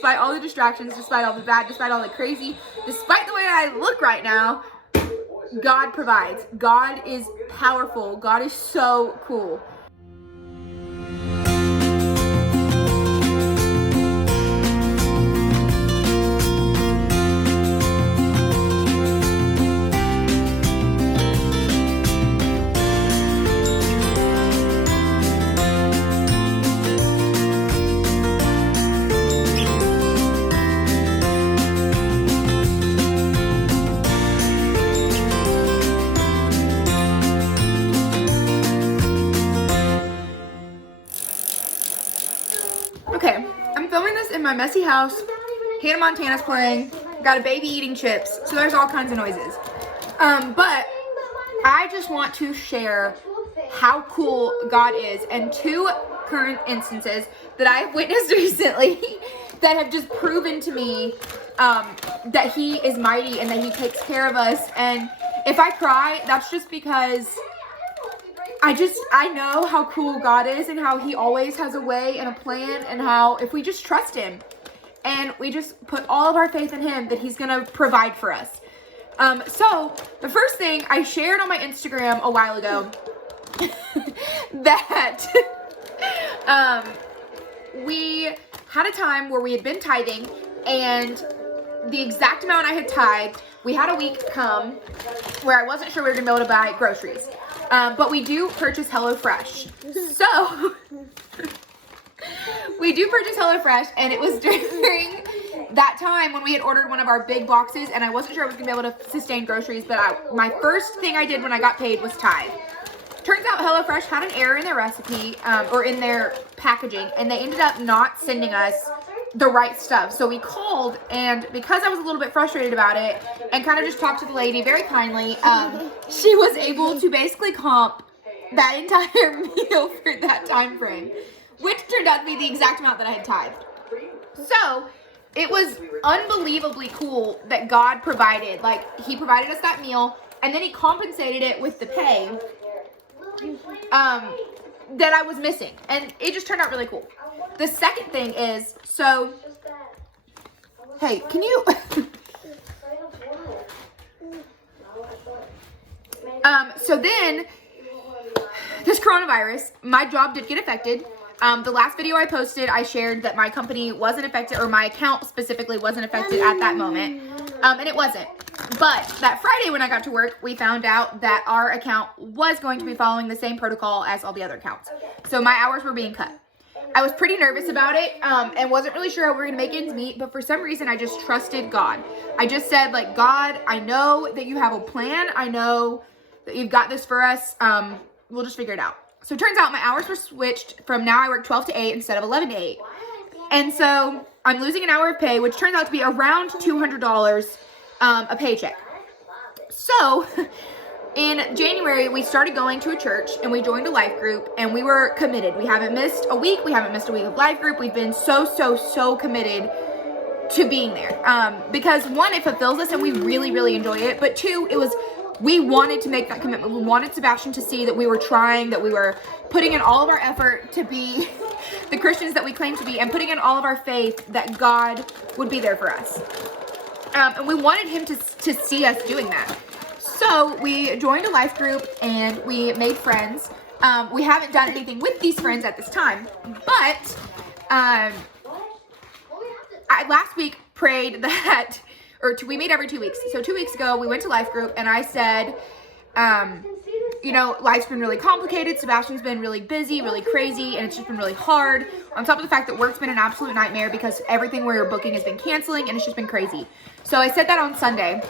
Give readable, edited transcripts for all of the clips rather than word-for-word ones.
despite all the distractions, despite all the bad, despite all the crazy, despite the way I look right now, God provides. God is powerful. God is so cool. Okay, I'm filming this in my messy house. Hannah Montana's playing. Got a baby eating chips. So there's all kinds of noises. But I just want to share how cool God is, and two current instances that I have witnessed recently that have just proven to me that He is mighty and that He takes care of us. And if I cry, that's just because I know how cool God is and how He always has a way and a plan, and how if we just trust Him and we just put all of our faith in Him, that He's gonna provide for us. So the first thing I shared on my Instagram a while ago that we had a time where we had been tithing, and the exact amount I had tithed, we had a week come where I wasn't sure we were gonna be able to buy groceries. But we do purchase HelloFresh. So we do purchase HelloFresh, and it was during that time when we had ordered one of our big boxes, and I wasn't sure I was gonna be able to sustain groceries, but my first thing I did when I got paid was tithe. Turns out HelloFresh had an error in their recipe, or in their packaging, and they ended up not sending us the right stuff. So we called, and because I was a little bit frustrated about it and kind of just talked to the lady very kindly, she was able to basically comp that entire meal for that time frame, which turned out to be the exact amount that I had tithed. So it was unbelievably cool that God provided. Like, He provided us that meal, and then He compensated it with the pay that I was missing, and it just turned out really cool. The second thing is, so, hey, can you, so then, this coronavirus, my job did get affected. The last video I posted, I shared that my company wasn't affected, or my account specifically wasn't affected at that moment, and it wasn't. But that Friday when I got to work, we found out that our account was going to be following the same protocol as all the other accounts. So my hours were being cut. I was pretty nervous about it, and wasn't really sure how we were going to make ends meet, but for some reason I just trusted God. I just said, like, God, I know that you have a plan. I know that you've got this for us. We'll just figure it out. So it turns out my hours were switched from now I work 12 to 8 instead of 11 to 8. And so I'm losing an hour of pay, which turns out to be around $200 a paycheck. So in January, we started going to a church, and we joined a life group, and we were committed. We haven't missed a week. We haven't missed a week of life group. We've been so committed to being there. Because one, it fulfills us and we really, really enjoy it. But two, we wanted to make that commitment. We wanted Sebastian to see that we were trying, that we were putting in all of our effort to be the Christians that we claim to be, and putting in all of our faith that God would be there for us. And we wanted him to see us doing that. So we joined a life group, and we made friends. We haven't done anything with these friends at this time, but I last week prayed that, we meet every 2 weeks. So 2 weeks ago, we went to life group, and I said, you know, life's been really complicated. Sebastian's been really busy, really crazy, and it's just been really hard. On top of the fact that work's been an absolute nightmare because everything we're booking has been canceling, and it's just been crazy. So I said that on Sunday.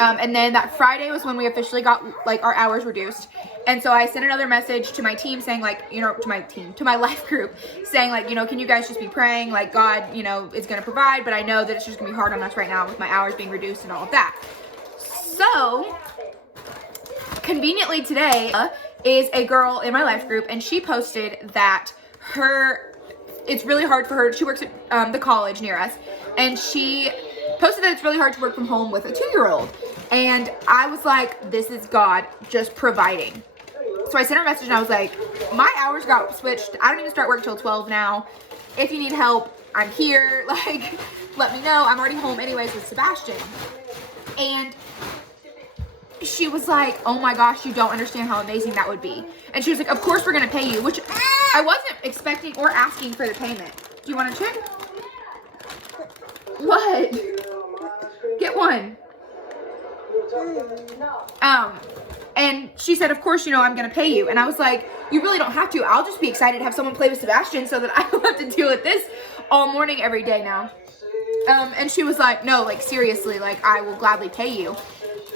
And then that Friday was when we officially got, like, our hours reduced. And so I sent another message to my team saying, like, you know, to my life group, saying, like, you know, can you guys just be praying, like, God, you know, is going to provide, but I know that it's just going to be hard on us right now with my hours being reduced and all of that. So, conveniently today is a girl in my life group, and she posted that it's really hard for her, she works at the college near us, and she posted that it's really hard to work from home with a 2-year-old. And I was like, this is God just providing. So I sent her a message, and I was like, my hours got switched. I don't even start work till 12 now. If you need help, I'm here, like, let me know. I'm already home anyways with Sebastian. And she was like, oh my gosh, you don't understand how amazing that would be. And she was like, of course we're gonna pay you, which I wasn't expecting or asking for the payment. Do you want to check? What? Get one. And she said, of course, you know, I'm gonna pay you. And I was like, you really don't have to. I'll just be excited to have someone play with Sebastian so that I don't have to deal with this all morning every day now. And she was like, no, like seriously, like I will gladly pay you.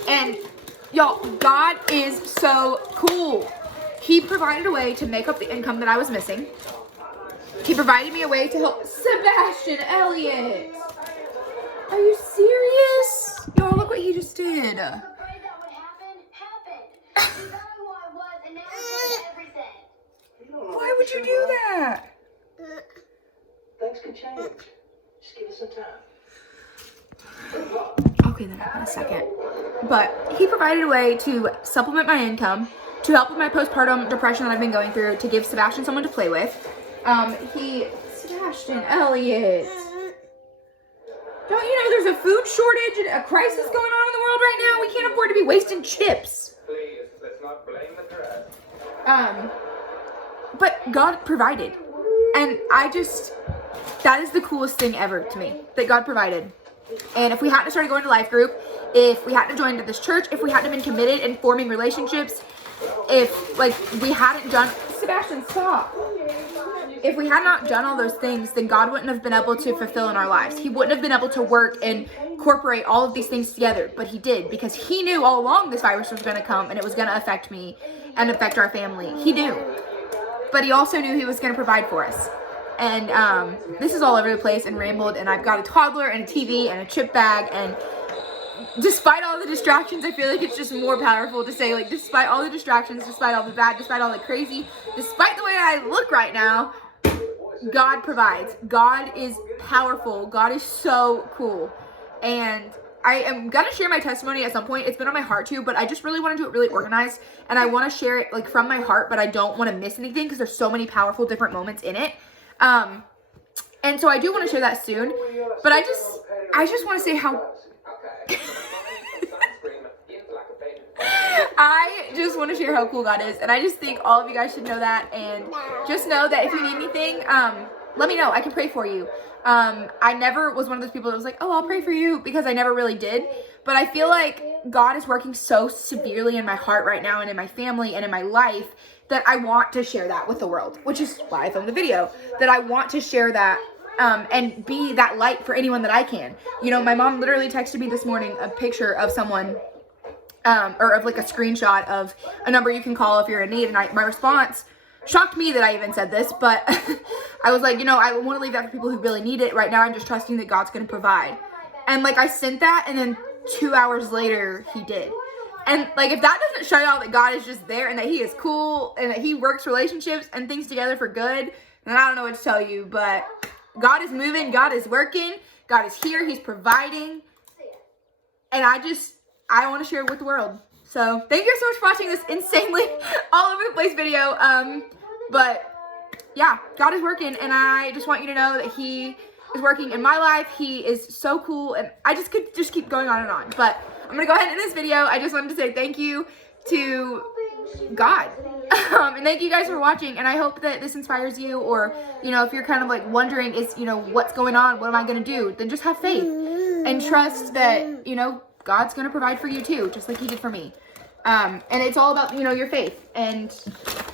And y'all, God is so cool. He provided a way to make up the income that I was missing. He provided me a way to help Sebastian Elliott. Are you serious? Y'all, look what he just did. Why would you do that? Things can change. Just give us some time. Okay, then in a second. But he provided a way to supplement my income, to help with my postpartum depression that I've been going through, to give Sebastian someone to play with. Sebastian Elliott. Don't you know there's a food shortage and a crisis going on in the world right now? We can't afford to be wasting chips. Please, let's not blame the grass. But God provided. And that is the coolest thing ever to me, that God provided. And if we hadn't started going to life group, if we hadn't joined this church, if we hadn't been committed in forming relationships, if like we hadn't done, Sebastian, stop. If we had not done all those things, then God wouldn't have been able to fulfill in our lives. He wouldn't have been able to work and incorporate all of these things together, but he did, because he knew all along this virus was going to come and it was going to affect me and affect our family. He knew, but he also knew he was going to provide for us. And this is all over the place and rambled, and I've got a toddler and a TV and a chip bag, and despite all the distractions, I feel like it's just more powerful to say, like, despite all the distractions, despite all the bad, despite all the crazy, despite the way I look right now, God provides. God is powerful. God is so cool. And I am going to share my testimony at some point. It's been on my heart to, but I just really want to do it really organized, and I want to share it like from my heart, but I don't want to miss anything because there's so many powerful different moments in it. And so I do want to share that soon, but I just want to say how I just want to share how cool God is, and I just think all of you guys should know that, and just know that if you need anything, let me know. I can pray for you. I never was one of those people that was like, oh, I'll pray for you, because I never really did, but I feel like God is working so severely in my heart right now and in my family and in my life that I want to share that with the world, which is why I filmed the video, that I want to share that and be that light for anyone that I can. You know, my mom literally texted me this morning a picture of someone, or of like a screenshot of a number you can call if you're in need, and my response shocked me that I even said this, but I was like, you know, I want to leave that for people who really need it. Right now, I'm just trusting that God's going to provide. And like, I sent that, and then 2 hours later, he did. And like, if that doesn't show y'all that God is just there and that he is cool and that he works relationships and things together for good, then I don't know what to tell you. But God is moving, God is working, God is here, he's providing. And I want to share it with the world. So thank you so much for watching this insanely all over the place video. But yeah, God is working, and I just want you to know that he is working in my life. He is so cool, and I just could just keep going on and on. But I'm going to go ahead and end this video. I just wanted to say thank you to God. And thank you guys for watching. And I hope that this inspires you, or, you know, if you're kind of like wondering, you know, what's going on? What am I going to do? Then just have faith and trust that, you know, God's going to provide for you too, just like he did for me. And it's all about, you know, your faith. And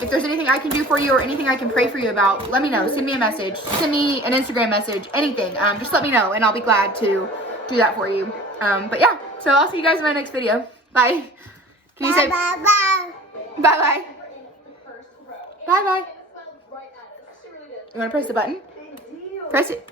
if there's anything I can do for you or anything I can pray for you about, let me know. Send me a message. Send me an Instagram message. Anything. Just let me know, and I'll be glad to do that for you. But yeah, so I'll see you guys in my next video. Bye. Can you say bye-bye? Bye-bye. Bye-bye. You want to press the button? Press it.